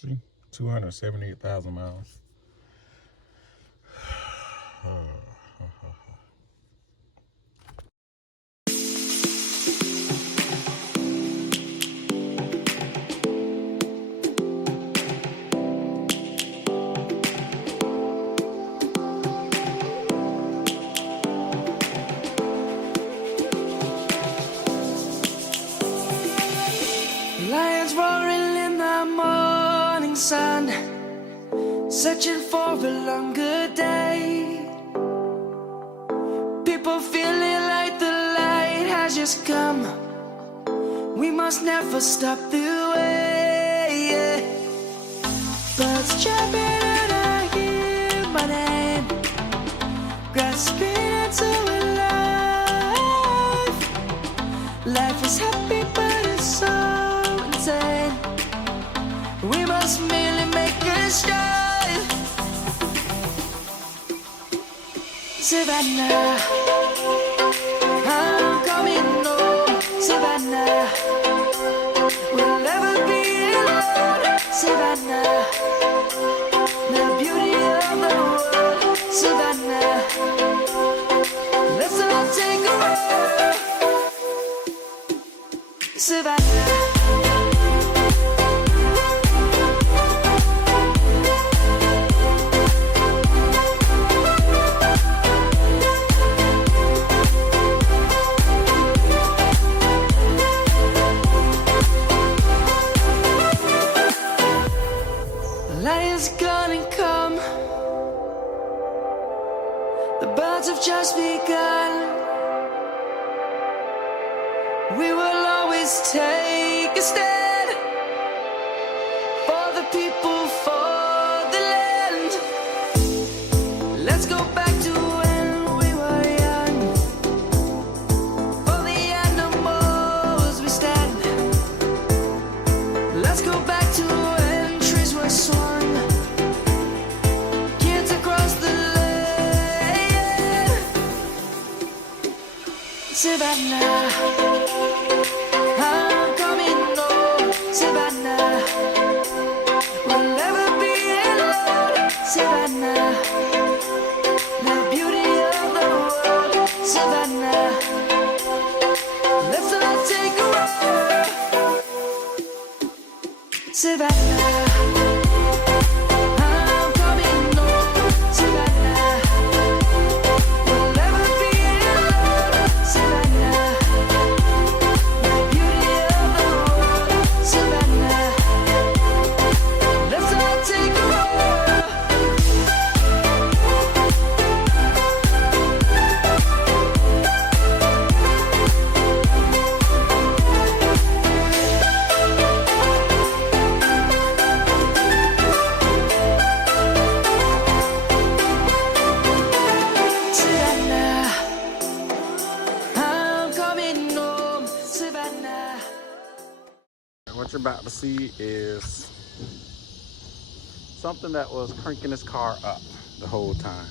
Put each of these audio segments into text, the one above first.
See, 278,000 miles. Lions roaring in the morning sun, searching for a longer day. People feeling like the light has just come. We must never stop the way. Birds chirping and I hear my name, grasping into a life. Life is happy but it's so insane. We must merely make a strive. Savannah, I'm coming home. Savannah, we'll never be alone. Savannah, the beauty of the world. Savannah, let's all take a ride. Savannah. Lion's gonna come. The birds have just begun. We will always take a stand for the people, for the land. Let's go back to when we were young. For the animals we stand. Let's go back to when trees were swung. Kids across the land. Savannah, I'm coming home. Savannah, we'll never be alone. Savannah, the beauty of the world. Savannah, let's all take a ride. Savannah, I'm coming home. Savannah, we'll never be alone. Savannah, the beauty of the world. Savannah, let's all take a ride. Savannah, I'm coming home. Savannah. What you're about to see is something that was cranking this car up the whole time.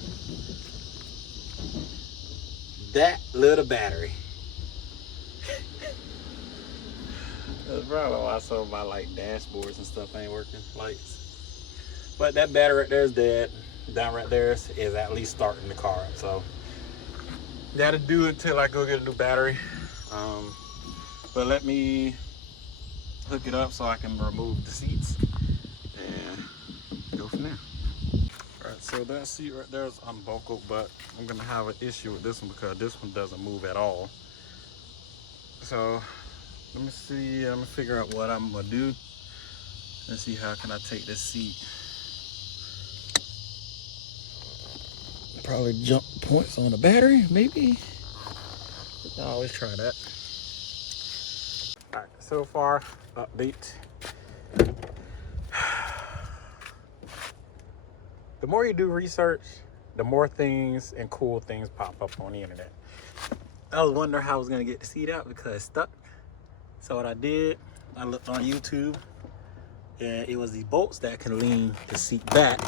That little battery. That's probably why some of my like dashboards and stuff ain't working, lights. But that battery right there is dead. Down right there is at least starting the car up. So gotta do it till I go get a new battery. But let me hook it up so I can remove the seats and go from there. Alright, so that seat right there is unbuckled, but I'm gonna have an issue with this one because this one doesn't move at all. So let me see, I'm gonna figure out what I'm gonna do and see how can I take this seat. Probably jump points on the battery, maybe. I always try that. All right, so far, update. The more you do research, the more things and cool things pop up on the internet. I was wondering how I was gonna get the seat out because it's stuck. So what I did, I looked on YouTube and it was these bolts that can lean the seat back.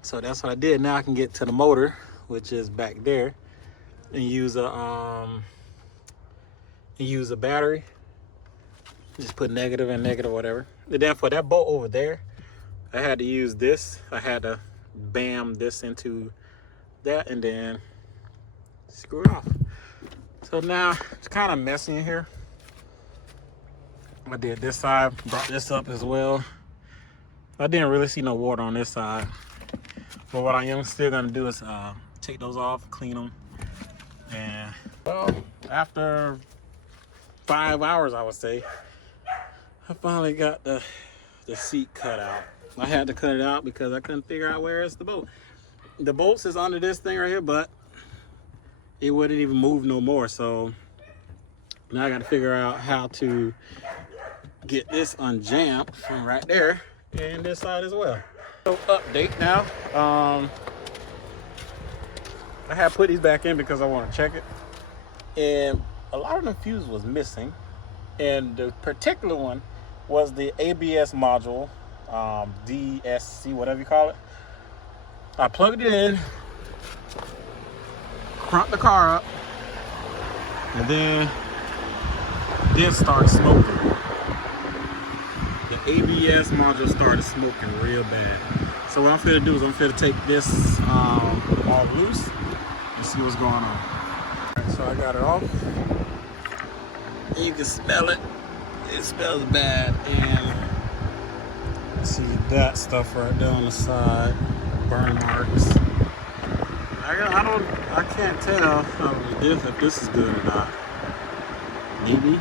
So that's what I did. Now I can get to the motor, which is back there, and use a battery. Just put negative and negative, whatever, And then for that bolt over there, I had to use this. I had to bam this into that and then screw it off. So now it's kind of messy in here. I did this side, brought this up as well. I didn't really see no water on this side. But what I am still gonna do is take those off, clean them. And well, after 5 hours, I would say, I finally got the seat cut out. I had to cut it out because I couldn't figure out where is the bolt. The bolts is under this thing right here, but it wouldn't even move no more. So now I got to figure out how to get this unjammed from right there and this side as well. So update now. I had put these back in because I want to check it, and a lot of the fuse was missing, and the particular one was the ABS module, DSC, whatever you call it. I plugged it in, cranked the car up, and then this started smoking. The ABS module started smoking real bad. So what I'm finna do is I'm finna take this all loose and see what's going on. All right, so I got it off. You can smell it. It smells bad, and see that stuff right there on the side, burn marks. I can't tell if this is good or not. Maybe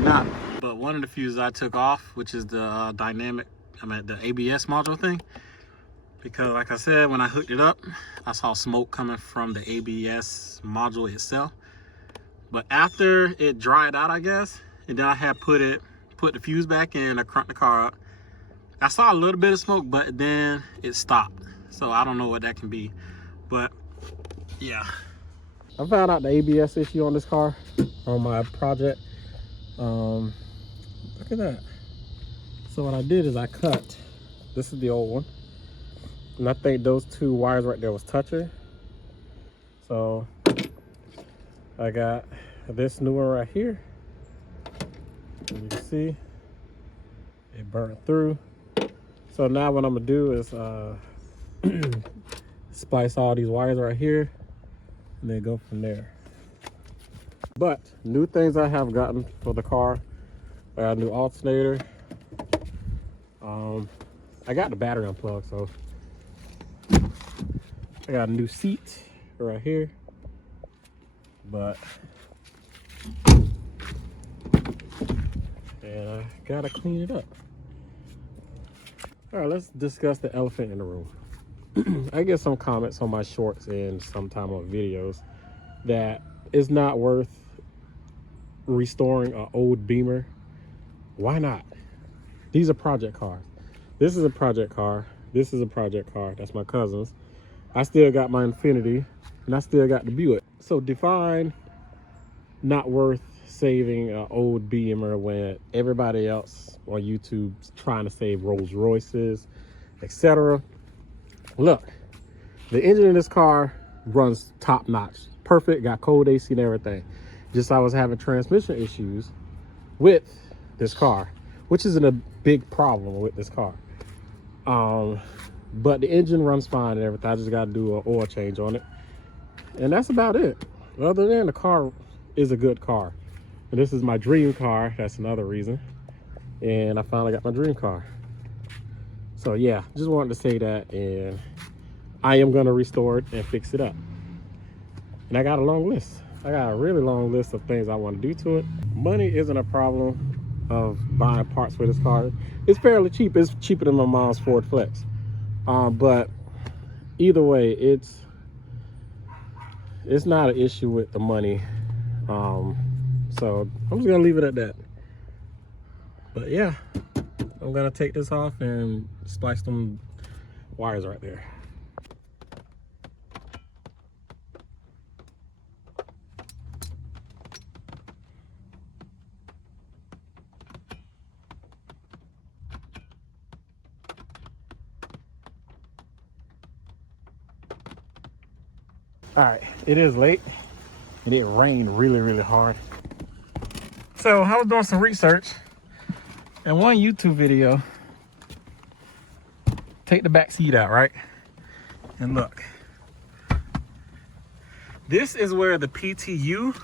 not. But one of the fuses I took off, which is the the ABS module thing, because like I said, when I hooked it up, I saw smoke coming from the ABS module itself. But after it dried out, I guess, and then I had put the fuse back in, I cranked the car up, I saw a little bit of smoke, but then it stopped. So I don't know what that can be, but yeah. I found out the ABS issue on this car on my project. Look at that. So what I did is I cut, this is the old one, and I think those two wires right there was touching. So I got this new one right here. As you can see, it burnt through. So now what I'm gonna do is splice all these wires right here and then go from there. But new things I have gotten for the car, I got a new alternator. I got the battery unplugged, so I got a new seat right here. But and I gotta clean it up. All right, let's discuss the elephant in the room. I get some comments on my shorts and sometime on videos that it's not worth restoring an old Beamer. Why not? These are project cars. This is a project car. This is a project car. That's my cousin's. I still got my Infinity, and I still got the Buick. So define not worth saving an old Beamer when everybody else on YouTube's trying to save Rolls Royces, etc. Look, the engine in this car runs top notch, perfect, got cold AC and everything. Just I was having transmission issues with this car, which isn't a big problem with this car. But the engine runs fine and everything. I just got to do an oil change on it, and that's about it. Other than the car is a good car, and this is my dream car. That's another reason. And I finally got my dream car. So yeah, just wanted to say that, and I am going to restore it and fix it up. And I got a long list. I got a really long list of things I want to do to it. Money isn't a problem of buying parts for this car. It's fairly cheap. It's cheaper than my mom's Ford Flex. But either way, it's not an issue with the money. So I'm just gonna leave it at that. But yeah, I'm gonna take this off and splice them wires right there. All right, it is late and it rained really hard. So I was doing some research in one YouTube video, take the back seat out, right? And look. This is where the PTU,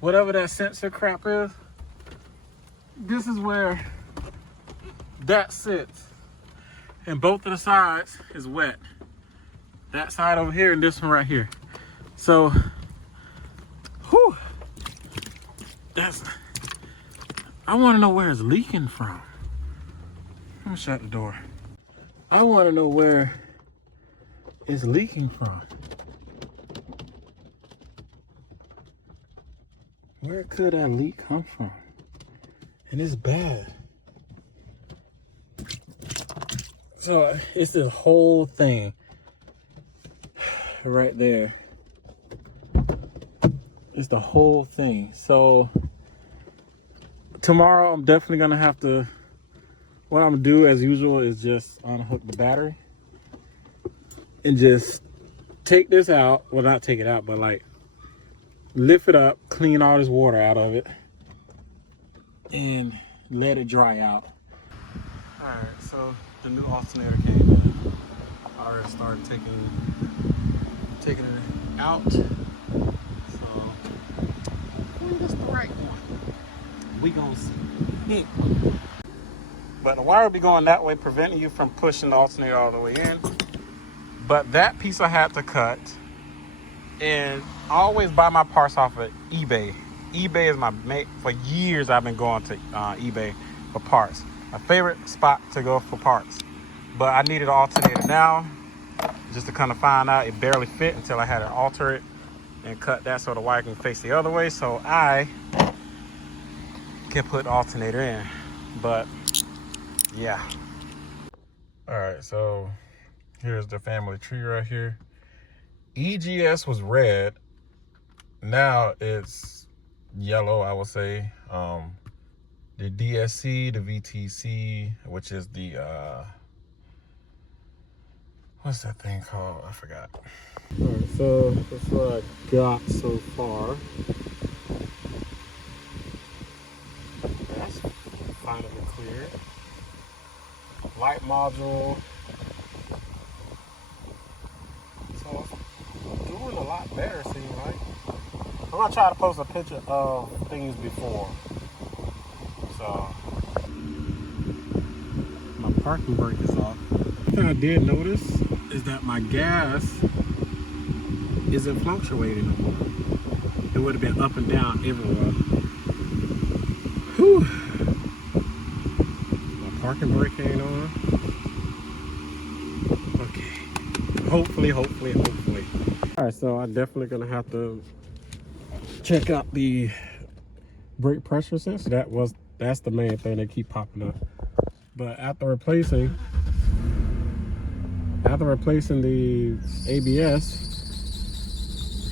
whatever that sensor crap is, this is where that sits. And both of the sides is wet. That side over here and this one right here. So, whew, I want to know where it's leaking from. Let me shut the door. I want to know where it's leaking from. Where could that leak come from? And it's bad. So it's this whole thing right there. It's the whole thing. So tomorrow I'm definitely gonna have to, what I'm gonna do as usual is just unhook the battery and just take this out. Well, not take it out, but like lift it up, clean all this water out of it, and let it dry out. All right, so the new alternator came in. I already started taking it out. So when this the right one, we gonna see. But the wire will be going that way, preventing you from pushing the alternator all the way in. But that piece I had to cut. And I always buy my parts off of eBay. eBay is my mate. For years I've been going to eBay for parts. My favorite spot to go for parts. But I needed an alternator now, just to kind of find out it barely fit until I had to alter it and cut that so the wire can face the other way so I can put the alternator in. But yeah. All right, so here's the family tree right here. EGS was red. Now it's yellow, I would say. The DSC, the VTC, which is the what's that thing called? I forgot. All right, so that's what I got so far. That's finally clear. Light module. So it's doing a lot better, seems like. I'm gonna try to post a picture of things before. So my parking brake is off. One thing I did notice is that my gas isn't fluctuating no more. It would have been up and down everywhere. Whew. My parking brake ain't on. Okay. Hopefully. All right, so I'm definitely gonna have to check out the brake pressure sensor. That's the main thing that keep popping up. But after replacing the ABS,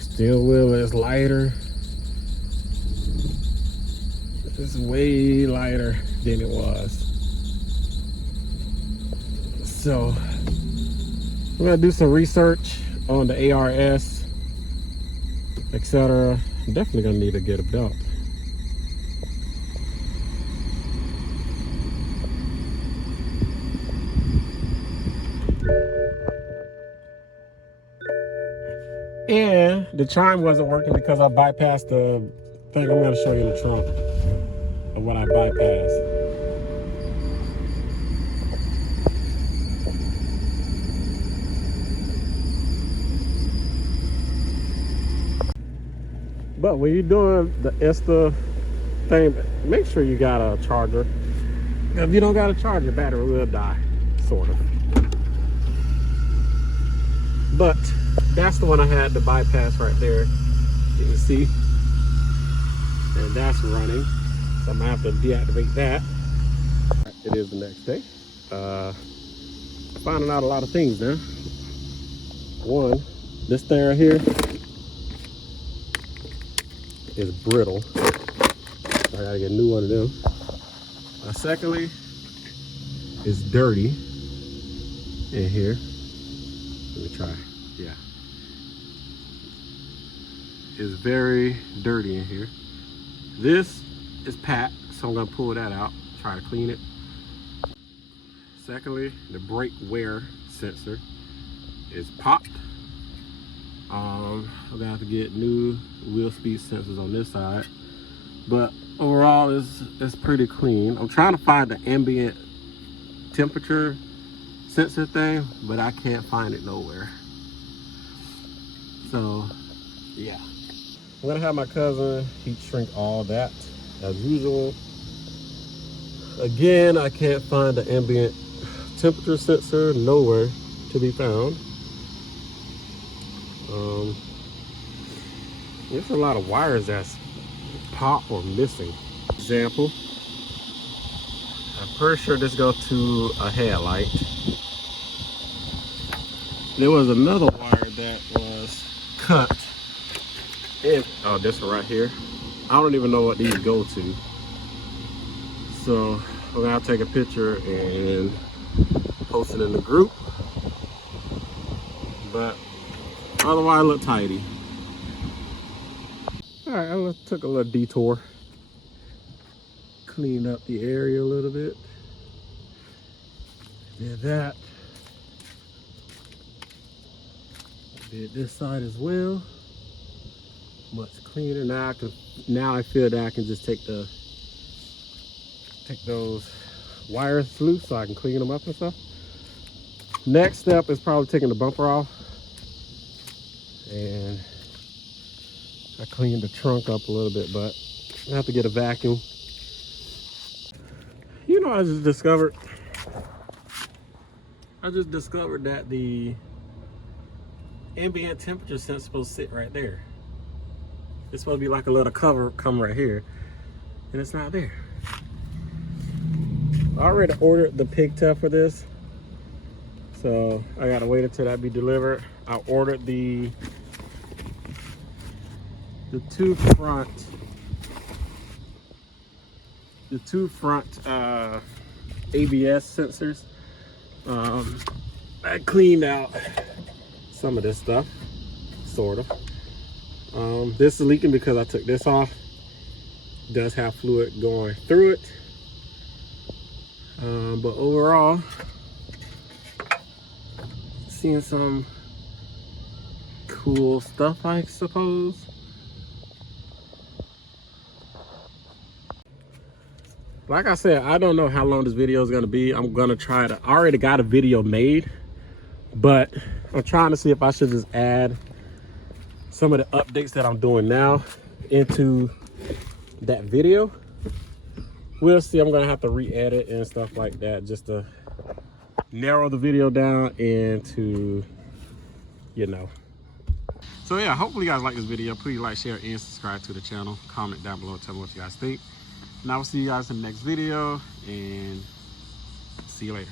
steel wheel is lighter. It's way lighter than it was. So we're gonna do some research on the ARS, etc. I'm definitely gonna need to get a belt. And the chime wasn't working because I bypassed the thing. I'm going to show you in the trunk of what I bypassed. But when you're doing the ESTA thing, make sure you got a charger. If you don't got a charger, your battery will die, sort of. But that's the one I had to bypass right there. You can see. And that's running. So I'm gonna have to deactivate that. It is the next day. Finding out a lot of things now. One, this thing right here is brittle. I gotta get a new one of them. Secondly, it's dirty in here. Let me try. Yeah. It's very dirty in here. This is packed, so I'm gonna pull that out. try to clean it. Secondly, the brake wear sensor is popped. I'm gonna have to get new wheel speed sensors on this side, but overall it's pretty clean. I'm trying to find the ambient temperature sensor thing, but I can't find it nowhere. So yeah, I'm gonna have my cousin heat shrink all that as usual. Again, I can't find the ambient temperature sensor, nowhere to be found. There's a lot of wires that's pop or missing. Example, I'm pretty sure this goes to a headlight. There was another wire that was cut. Oh, this one right here. I don't even know what these go to. So I'm gonna have to take a picture and post it in the group. But otherwise, look tidy. All right, I took a little detour. Cleaned up the area a little bit. Did that. Did this side as well. Much cleaner now. Now I feel that I can just take those wires loose so I can clean them up and stuff. Next step is probably taking the bumper off, and I cleaned the trunk up a little bit, but I have to get a vacuum. You know, I just discovered that the ambient temperature sensor is supposed to sit right there. It's supposed to be like a little cover come right here, and it's not there. I already ordered the pigtail for this, so I gotta wait until that be delivered. I ordered the two front ABS sensors. I cleaned out some of this stuff, sort of. This is leaking because I took this off. It does have fluid going through it. But overall, seeing some cool stuff, I suppose. Like I said, I don't know how long this video is gonna be. I'm gonna try to, I already got a video made, but I'm trying to see if I should just add some of the updates that I'm doing now into that video. We'll see. I'm gonna have to re-edit and stuff like that just to narrow the video down and to, you know. So yeah, hopefully you guys like this video. Please like, share, and subscribe to the channel. Comment down below, tell me what you guys think. And I will see you guys in the next video, and see you later.